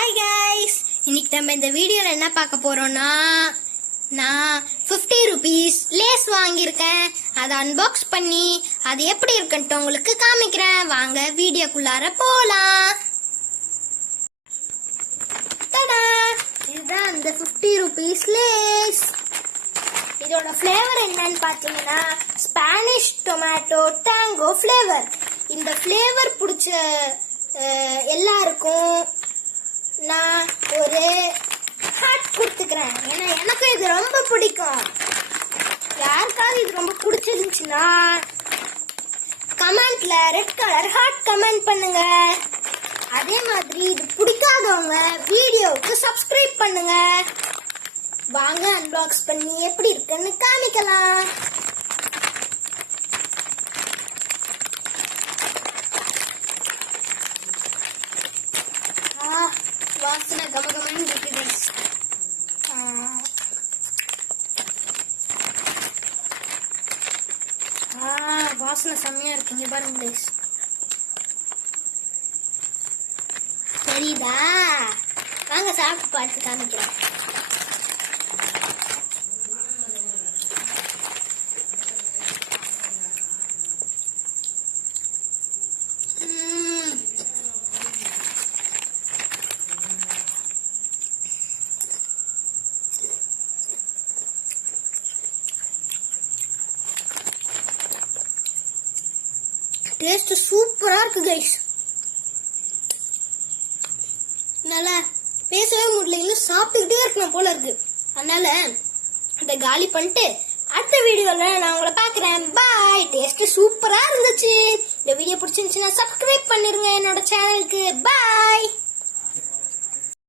Hi guys, இன்னைக்கு நம்ம இந்த வீடியோல என்ன பார்க்க போறோம்னா, நான் 50 rupees லேஸ் வாங்கியிருக்கேன். அதை அன்பாக்ஸ் பண்ணி அது எப்படி இருக்குன்ட்டு உங்களுக்கு காமிக்கிறேன். வாங்க வீடியோக்குள்ளார போலாம். இதுதான் இந்த 50 rupees லேஸ். இதோட ஃப்ளேவர் என்னன்னு பார்த்தீங்கன்னா ஸ்பானிஷ் டொமேட்டோ டேங்கோ ஃப்ளேவர். இந்த ஃப்ளேவர் பிடிச்ச எல்லாருக்கும் நான் ஒரு ஹார்ட் கொடுத்துக்கிறேன். ஏன்னா எனக்கு இது ரொம்ப பிடிக்கும். யாருக்காவது இது ரொம்ப பிடிச்சிருந்துச்சுன்னா கமெண்ட்ல ரெட் கலர் ஹார்ட் கமெண்ட் பண்ணுங்க. அதே மாதிரி இது பிடிக்காதவங்க வீடியோவுக்கு சப்ஸ்கிரைப் பண்ணுங்க. வாங்க அன்பாக்ஸ் பண்ணி எப்படி இருக்குன்னு காமிக்கலாம். வாசனை கமகமன்னு இருக்குது. வாசனை செம்மையா இருக்குங்க பாருங்க. தெரியுதா? வாங்க சாப்பிட்டு பார்த்து காமிக்கிறேன். டேஸ்ட் சூப்பரா இருக்கு கைஸ். நல்லா பேசவே முடியல, இன்னும் சாப்பிட்டுக்கிட்டே இருக்கணும் போல இருக்கு. அதனால இதை காலி பண்ணிட்டு அடுத்த வீடியோல நான் உங்களை பாக்குறேன். பாய். டேஸ்ட் சூப்பரா இருந்துச்சு. இந்த வீடியோ பிடிச்சிருந்துச்சுன்னா சப்ஸ்கிரைப் பண்ணிருங்க என்னோட சேனலுக்கு. பாய்.